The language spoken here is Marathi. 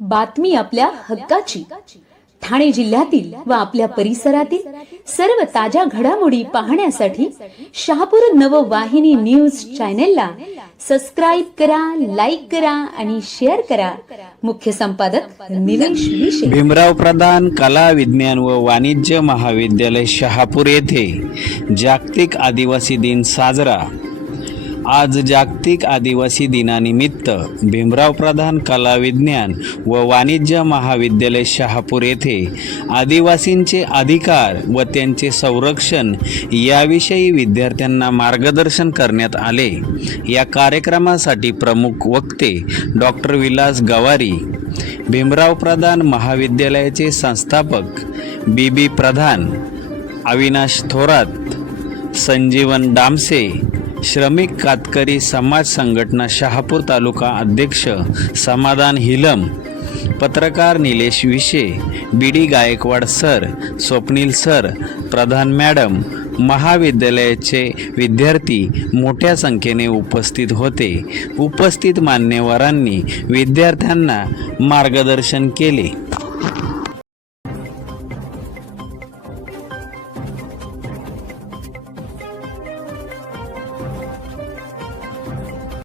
बातमी आपल्या हक्काची. ठाणे जिल्ह्यातील व आपल्या परिसरातील सर्व ताज्या घडामोडी पाहण्यासाठी शहापूर नववाहिनी न्यूज चॅनेलला सबस्क्राईब करा लाईक करा आणि शेअर करा. मुख्य संपादक निलेश भीमराव प्रधान कला विज्ञान व वाणिज्य महाविद्यालय शहापूर येथे जागतिक आदिवासी दिन साजरा. आज जागतिक आदिवासी दिनानिमित्त भीमराव प्रधान कला विज्ञान व वाणिज्य महाविद्यालय शहापूर येथे आदिवासींचे अधिकार व त्यांचे संरक्षण याविषयी विद्यार्थ्यांना मार्गदर्शन करण्यात आले. या कार्यक्रमासाठी प्रमुख वक्ते डॉक्टर विलास गवारी भीमराव प्रधान महाविद्यालयाचे संस्थापक बी बी प्रधान अविनाश थोरात संजीवन डामसे श्रमिक कातकरी समाज संघटना शहापूर तालुका अध्यक्ष समाधान हिलम पत्रकार Nilesh Vishe B D Gaikwad sir Swapnil sir Pradhan madam महाविद्यालयाचे विद्यार्थी मोठ्या संख्येने उपस्थित होते. उपस्थित मान्यवरांनी विद्यार्थ्यांना मार्गदर्शन केले.